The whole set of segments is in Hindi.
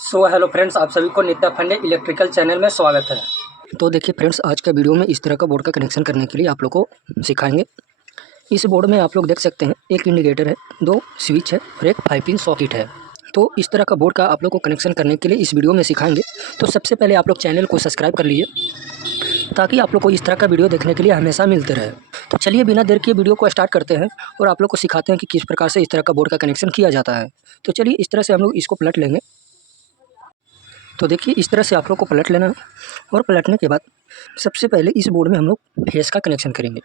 हेलो फ्रेंड्स, आप सभी को नित्या फंडे इलेक्ट्रिकल चैनल में स्वागत है। तो देखिए फ्रेंड्स, आज का वीडियो में इस तरह का बोर्ड का कनेक्शन करने के लिए आप लोग को सिखाएंगे। इस बोर्ड में आप लोग देख सकते हैं, एक इंडिकेटर है, 2 स्विच है और एक 5 पिन सॉकेट है। तो इस तरह का बोर्ड का आप लोग को कनेक्शन करने के लिए इस वीडियो में सिखाएंगे। तो सबसे पहले आप लोग चैनल को सब्सक्राइब कर लीजिए ताकि आप लोग को इस तरह का वीडियो देखने के लिए हमेशा मिलते रहे। तो चलिए बिना देर के वीडियो को स्टार्ट करते हैं और आप लोग को सिखाते हैं कि किस प्रकार से इस तरह का बोर्ड का कनेक्शन किया जाता है। तो चलिए इस तरह से हम लोग इसको पलट लेंगे। तो देखिए इस तरह से आप लोग को पलट लेना है और पलटने के बाद सबसे पहले इस बोर्ड में हम लोग फेस का कनेक्शन करेंगे।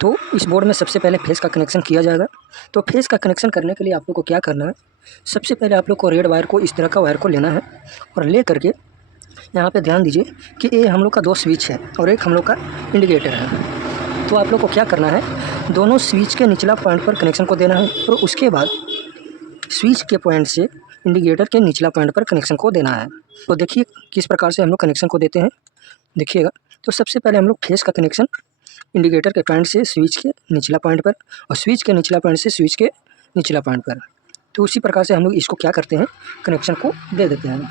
तो इस बोर्ड में सबसे पहले फेस का कनेक्शन किया जाएगा। तो फेस का कनेक्शन करने के लिए आप लोग को क्या करना है, सबसे पहले आप लोग को रेड वायर को, इस तरह का वायर को लेना है और ले करके यहाँ पे ध्यान दीजिए कि ये हम लोग का 2 स्विच है और एक हम लोग का इंडिकेटर है। तो आप लोग को क्या करना है, दोनों स्विच के निचला पॉइंट पर कनेक्शन को देना है और उसके बाद स्विच के पॉइंट से इंडिकेटर के निचला पॉइंट पर कनेक्शन को देना है। तो देखिए किस प्रकार से हम लोग कनेक्शन को देते हैं, देखिएगा। तो सबसे पहले हम लोग फेस का कनेक्शन इंडिकेटर के पॉइंट से स्विच के निचला पॉइंट पर और स्विच के निचला पॉइंट से स्विच के निचला पॉइंट पर। तो उसी प्रकार से हम लोग इसको क्या करते हैं, कनेक्शन को दे देते हैं।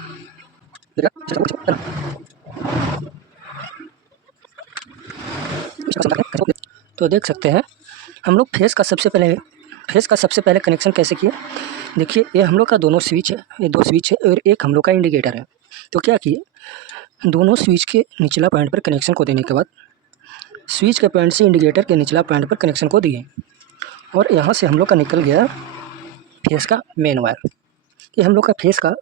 तो देख सकते हैं हम लोग फेस का सबसे पहले कनेक्शन कैसे किए। देखिए ये हम लोग का दोनों स्विच है, ये 2 स्विच है और एक हम लोग का इंडिकेटर है। तो क्या किए, दोनों स्विच के निचला पॉइंट पर कनेक्शन को देने के बाद स्विच के पॉइंट से इंडिकेटर के निचला पॉइंट पर कनेक्शन को दिए और यहाँ से हम लोग का निकल गया फेस का मेन वायर। ये हम लोग का फेस का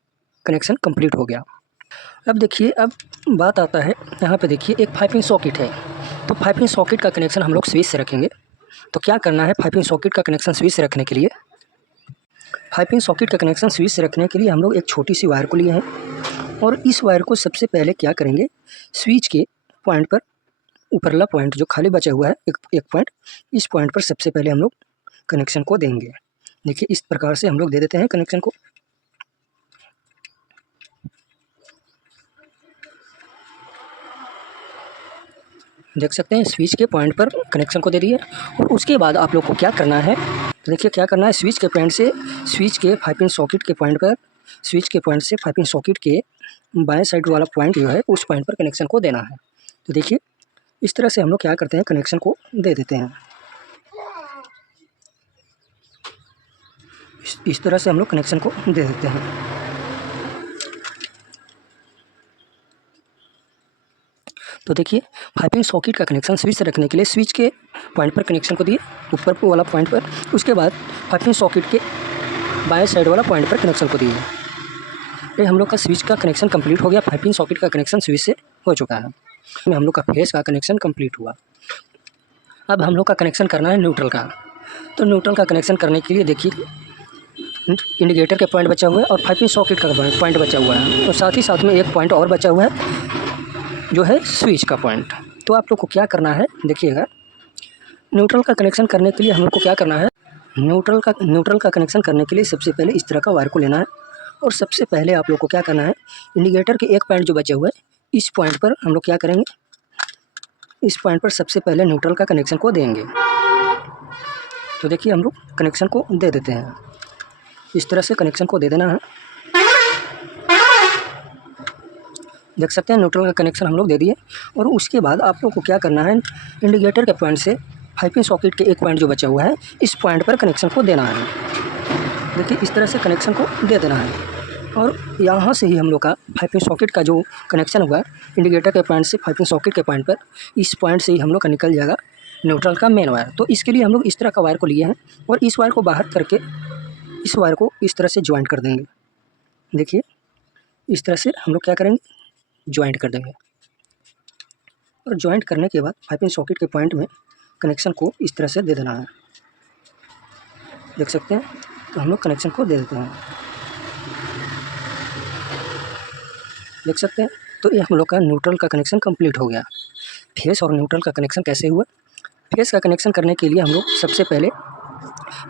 कनेक्शन कंप्लीट हो गया। अब देखिए, अब बात आता है यहाँ पे, देखिए एक 5 पिन सॉकेट है। तो 5 पिन सॉकेट का कनेक्शन हम लोग स्विच से रखेंगे। तो क्या करना है, 5 पिन सॉकेट का कनेक्शन स्विच से रखने के लिए, 5 पिन सॉकेट का कनेक्शन स्विच से रखने के लिए हम लोग एक छोटी सी वायर को लिए हैं और इस वायर को सबसे पहले क्या करेंगे, स्विच के पॉइंट पर ऊपरला पॉइंट जो खाली बचा हुआ है, एक पॉइंट, इस पॉइंट पर सबसे पहले हम लोग कनेक्शन को देंगे। देखिए इस प्रकार से हम लोग दे देते हैं कनेक्शन को। देख सकते हैं स्विच के पॉइंट पर कनेक्शन को दे दिए और उसके बाद आप लोग को क्या करना है, देखिए क्या करना है, स्विच के पॉइंट से स्विच के 5 पिन सॉकेट के पॉइंट पर, स्विच के पॉइंट से 5 पिन सॉकेट के बाएं साइड वाला पॉइंट जो है उस पॉइंट पर कनेक्शन को देना है। तो देखिए इस तरह से हम लोग क्या करते हैं, कनेक्शन को दे देते हैं। इस तरह से हम लोग कनेक्शन को दे देते हैं। तो देखिए 5 पिन सॉकेट का कनेक्शन स्विच से रखने के लिए स्विच के पॉइंट पर कनेक्शन को दिए, ऊपर वाला पॉइंट पर, उसके बाद 5 पिन सॉकेट के बाएं साइड वाला पॉइंट पर कनेक्शन को दिए। ये हम लोग का स्विच का कनेक्शन कंप्लीट हो गया। 5 पिन सॉकेट का कनेक्शन स्विच से हो चुका है। हम लोग का फेस का कनेक्शन कंप्लीट हुआ। अब हम लोग का कनेक्शन करना है न्यूट्रल का। तो न्यूट्रल का कनेक्शन करने के लिए देखिए इंडिकेटर के पॉइंट बचा हुआ है और 5 पिन सॉकेट का पॉइंट बचा हुआ है और साथ ही साथ में एक पॉइंट और बचा हुआ है जो है स्विच का पॉइंट। तो आप लोग को क्या करना है, देखिएगा, न्यूट्रल का कनेक्शन करने के लिए हम लोग को क्या करना है, न्यूट्रल का कनेक्शन करने के लिए सबसे पहले इस तरह का वायर को लेना है और सबसे पहले आप लोग को क्या करना है, इंडिकेटर के एक पॉइंट जो बचा हुआ है इस पॉइंट पर हम लोग क्या करेंगे, इस पॉइंट पर सबसे पहले न्यूट्रल का कनेक्शन को देंगे। तो देखिए हम लोग कनेक्शन को दे देते हैं, इस तरह से कनेक्शन को दे देना है। देख सकते हैं न्यूट्रल का कनेक्शन हम लोग दे दिए और उसके बाद आप लोग को क्या करना है, इंडिकेटर के पॉइंट से 5 पिन सॉकेट के एक पॉइंट जो बचा हुआ है इस पॉइंट पर कनेक्शन को देना है। देखिए इस तरह से कनेक्शन को दे देना है और यहाँ से ही हम लोग का 5 पिन सॉकेट का जो कनेक्शन हुआ इंडिकेटर के पॉइंट से 5 पिन सॉकेट के पॉइंट पर, इस पॉइंट से ही हम लोग का निकल जाएगा न्यूट्रल का मेन वायर। तो इसके लिए हम लोग इस तरह का वायर को लिए हैं और इस वायर को बाहर करके इस वायर को इस तरह से ज्वाइंट कर देंगे। देखिए इस तरह से हम लोग क्या करेंगे, ज्वाइंट कर देंगे और ज्वाइंट करने के बाद 5 पिन सॉकेट के पॉइंट में कनेक्शन को इस तरह से दे देना है। देख सकते हैं, तो हम लोग कनेक्शन को दे देते हैं। देख सकते हैं, तो ये हम लोग का न्यूट्रल का कनेक्शन कंप्लीट हो गया। फेस और न्यूट्रल का कनेक्शन कैसे हुआ, फेस का कनेक्शन करने के लिए हम लोग सबसे पहले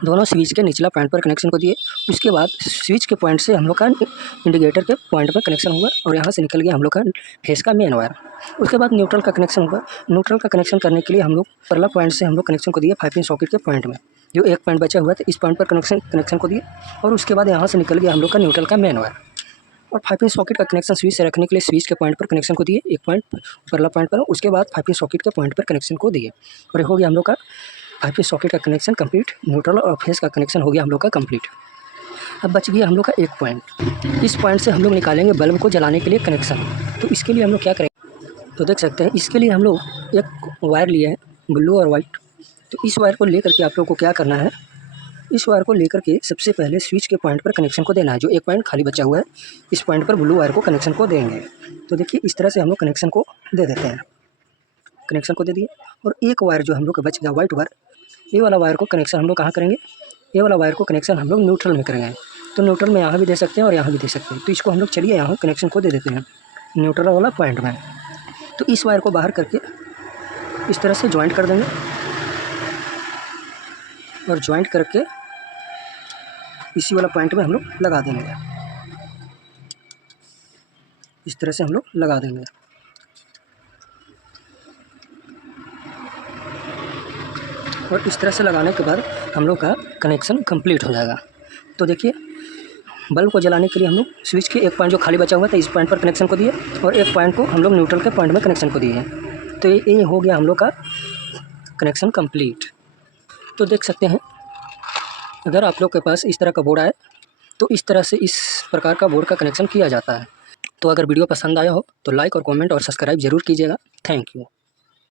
दोनों स्विच के निचला पॉइंट पर कनेक्शन को दिए, उसके बाद स्विच के पॉइंट से हम लोग का इंडिकेटर के पॉइंट पर कनेक्शन हुआ और यहाँ से निकल गया हम लोग का फेस का मेन वायर। उसके बाद न्यूट्रल का कनेक्शन हुआ। न्यूट्रल का कनेक्शन करने के लिए हम लोग पहला पॉइंट से हम लोग कनेक्शन को दिए 5 पिन सॉकेट के पॉइंट में, जो एक पॉइंट बचा हुआ था इस पॉइंट पर कनेक्शन को दिए और उसके बाद यहाँ से निकल गया हम लोग का न्यूट्रल का मेन वायर। और 5 पिन सॉकेट का कनेक्शन स्विच से रखने के लिए स्विच के पॉइंट पर कनेक्शन को दिए, एक पॉइंट परला पॉइंट पर, उसके बाद 5 पिन सॉकेट के पॉइंट पर कनेक्शन को दिए और हो गया हम लोग का 5 पिन सॉकेट का कनेक्शन कंप्लीट। न्यूट्रल और फेस का कनेक्शन हो गया हम लोग का कंप्लीट। अब बच गया हम लोग का एक पॉइंट। इस पॉइंट से हम लोग निकालेंगे बल्ब को जलाने के लिए कनेक्शन। तो इसके लिए हम लोग क्या करेंगे, तो देख सकते हैं इसके लिए हम लोग एक वायर लिए हैं ब्लू और वाइट। तो इस वायर को लेकर के आप लोग को क्या करना है, इस वायर को लेकर के सबसे पहले स्विच के पॉइंट पर कनेक्शन को देना है। जो एक पॉइंट खाली बचा हुआ है इस पॉइंट पर ब्लू वायर को कनेक्शन को देंगे। तो देखिए इस तरह से हम लोग कनेक्शन को दे देते हैं, कनेक्शन को दे दिए। और एक वायर जो हम लोग का बच गया वाइट वायर, ये वाला वायर को कनेक्शन हम लोग कहाँ करेंगे, ये वाला वायर को कनेक्शन हम लोग न्यूट्रल में करेंगे। तो न्यूट्रल में यहाँ भी दे सकते हैं और यहाँ भी दे सकते हैं। तो इसको हम लोग चलिए यहाँ कनेक्शन को दे देते हैं न्यूट्रल वाला पॉइंट में। तो इस वायर को बाहर करके इस तरह से ज्वाइंट कर देंगे और ज्वाइंट करके इसी वाला पॉइंट में हम लोग लगा देंगे। इस तरह से हम लोग लगा देंगे। और इस तरह से लगाने के बाद हम लोग का कनेक्शन कंप्लीट हो जाएगा। तो देखिए बल्ब को जलाने के लिए हम लोग स्विच के एक पॉइंट जो खाली बचा हुआ था इस पॉइंट पर कनेक्शन को दिए और एक पॉइंट को हम लोग न्यूट्रल के पॉइंट में कनेक्शन को दिए। तो ये हो गया हम लोग का कनेक्शन कंप्लीट। तो देख सकते हैं अगर आप लोग के पास इस तरह का बोर्ड आए तो इस तरह से इस प्रकार का बोर्ड का कनेक्शन किया जाता है। तो अगर वीडियो पसंद आया हो तो लाइक और कमेंट और सब्सक्राइब ज़रूर कीजिएगा। Thank you.